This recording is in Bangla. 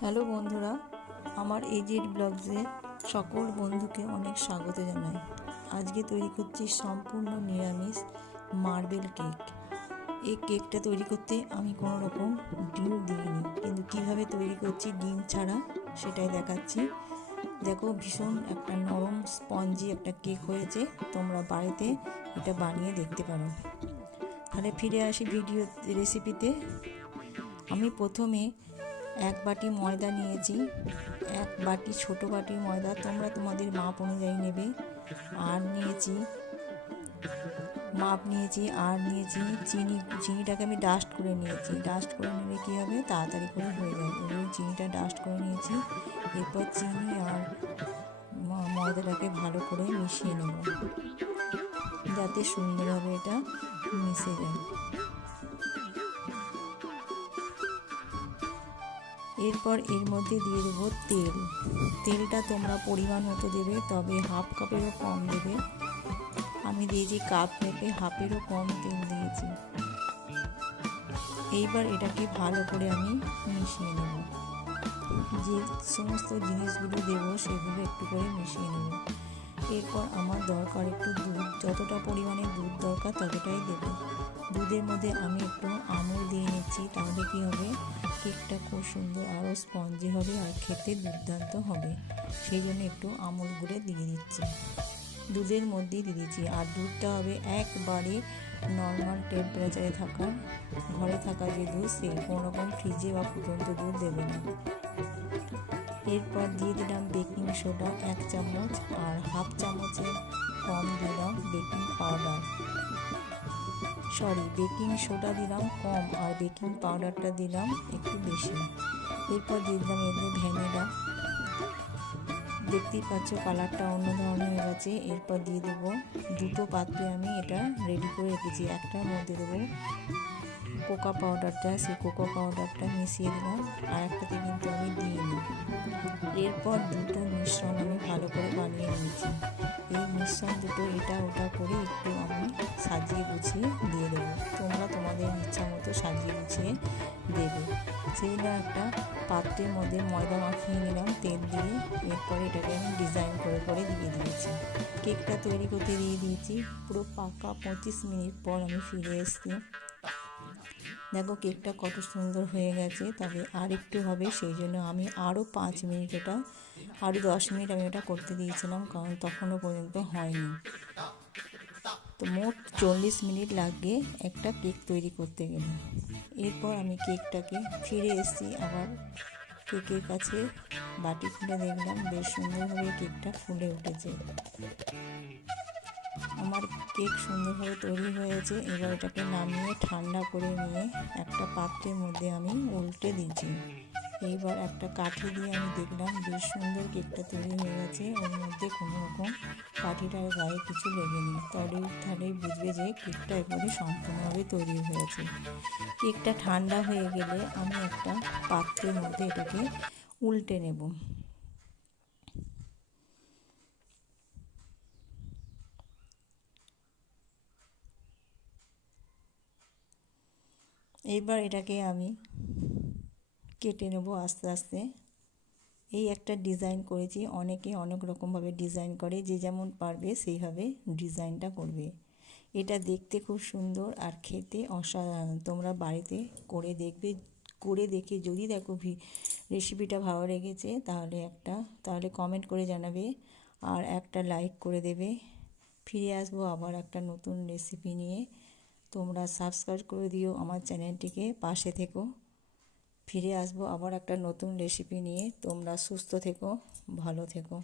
হ্যালো বন্ধুরা, আমার এজেড ব্লগসে সকল বন্ধুকে অনেক স্বাগত জানাই। আজকে তৈরি করছি সম্পূর্ণ নিরামিষ মার্বেল কেক। এই কেকটা তৈরি করতে আমি কোনো রকম ডিম দিইনি, কিন্তু কিভাবে তৈরি করছি ডিম ছাড়া সেটাই দেখাচ্ছি। দেখো, ভীষণ একটা নরম স্পঞ্জি একটা কেক হয়েছে। তোমরা বাড়িতে এটা বানিয়ে দেখতে পারো। তাহলে ফিরে আসি ভিডিও রেসিপিতে। আমি প্রথমে 1 বাটি ময়দা নিয়েছি, 1 বাটি ছোটো বাটির ময়দা, তোমরা তোমাদের মাপ অনুযায়ী নেবে। আর নিয়েছি চিনিটাকে আমি ডাস্ট করে নিয়েছি। ডাস্ট করে নিলে কী হবে, তাড়াতাড়ি করে হয়ে যাবে। এবার চিনিটা ডাস্ট করে নিয়েছি। এরপর চিনি আর ময়দাটাকে ভালো করে মিশিয়ে নেব, যাতে সুন্দরভাবে এটা মিশে যায়। এরপর এর মধ্যে দিয়ে দেবো তেল। তেলটা তোমরা পরিমাণ মতো দেবে, তবে 1/2 কাপেরও কম দেবে। আমি দিয়েছি কাপ মেপে 1/2-এরও কম তেল দিয়েছি। এইবার এটাকে ভালো করে আমি মিশিয়ে নেব। যে সমস্ত জিনিসগুলো দেবো সেগুলো একটু করে মিশিয়ে নেব। এরপর আমার দরকার একটু দুধ, যতটা পরিমাণে দুধ দরকার ততটাই দেবো। দুধের মধ্যে আমি একটু আমুল দিয়ে নিচ্ছি, তাহলে কী হবে, কেকটা খুব সুন্দর আরও স্পঞ্জি হবে আর খেতে দুর্দান্ত হবে। সেই জন্য একটু আমুল গুঁড়ো দিয়ে দিচ্ছি, দুধের মধ্যেই দিয়ে দিচ্ছি। আর দুধটা হবে একবারে নর্মাল টেম্পারেচারে থাকা, ঘরে থাকা যে দুধ, সেই কোনো রকম ফ্রিজে বা ফুটন্ত দুধ দেবে না। এরপর দিয়ে দিলাম বেকিং সোডা 1 চামচ, আর 1/2 চামচের কম দিলাম বেকিং সোডা দিলাম কম, আর বেকিং পাউডারটা দিলাম একটু বেশি। এরপর দিয়ে দিলাম এদের ভ্যানিলা। দেখতেই পাচ্ছ কালারটা অন্য ধরনের হয়ে গেছে। এরপর দিয়ে দেবো 2টো পাত্রে আমি এটা রেডি করে রেখেছি। একটার মধ্যে দেবো কোকো পাউডারটা, সেই কোকো পাউডারটা মিশিয়ে দিলাম, আর একটাতে কিন্তু আমি দিইনি। এরপর দুটো মিশ্রণ আমি ভালো করে বানিয়ে নিয়েছি। এই মিশ্রণ দুটো এটা ওটা করে একটু আমি সাজিয়ে গুছিয়ে দিয়ে দেবো। তোমরা তোমাদের ইচ্ছা মতো সাজিয়ে গুছিয়ে দেবে। সেই জন্য একটা পাত্রের মধ্যে ময়দা মাখিয়ে নিলাম তেল দিয়ে। এরপরে এটাকে আমি ডিজাইন করে করে দিয়ে দিয়েছি। কেকটা তৈরি করতে দিয়ে দিয়েছি। পুরো পাকা 25 মিনিট পর আমি ফিরে এসেছি। দেখো কেকটা কত সুন্দর হয়ে গেছে, তবে আর একটু হবে, সেই জন্য আমি আরও 5 মিনিট আরও 10 মিনিট আমি এটা করতে দিয়েছিলাম, কারণ তখনও পর্যন্ত হয়নি। তো মোট 40 মিনিট লাগবে একটা কেক তৈরি করতে গেলে। এরপর আমি কেকটাকে ফিরে এসেছি আবার কেকের কাছে, বাটি খুলে দেখলাম বেশ সুন্দরভাবে কেকটা ফুলে উঠেছে। আমার কেক সুন্দরভাবে তৈরি হয়েছে। এবার এটাকে নামিয়ে ঠান্ডা করে নিয়ে একটা পাত্রের মধ্যে আমি উল্টে দিয়েছি। এইবার একটা কাঠি দিয়ে আমি দেখলাম বেশ সুন্দর কেকটা তৈরি হয়ে গেছে। ওর মধ্যে কোনো রকম কাঠিটার গায়ে কিছু লেগেনি। তাহলেই বুঝবে যে কেকটা একেবারে সম্পূর্ণভাবে তৈরি হয়েছে। কেকটা ঠান্ডা হয়ে গেলে আমি একটা পাত্রের মধ্যে এটাকে উল্টে নেব। এবার এটাকে আমি কেটে নেব আস্তে আস্তে। এই একটা ডিজাইন করেছি। অনেকে অনেক রকমভাবে ডিজাইন করে, যে যেমন পারবে সেইভাবে ডিজাইনটা করবে। এটা দেখতে খুব সুন্দর আর খেতে অসাধারণ। তোমরা বাড়িতে করে দেখবে, করে দেখে যদি দেখো রেসিপিটা ভালো লেগেছে তাহলে কমেন্ট করে জানাবে, আর একটা লাইক করে দেবে। ফিরে আসবো আবার একটা নতুন রেসিপি নিয়ে। তোমরা সাবস্ক্রাইব করে দিও আমার চ্যানেলটিকে, পাশে থেকো। ফিরে আসবো আবার একটা নতুন রেসিপি নিয়ে। তোমরা সুস্থ থেকো, ভালো থেকো।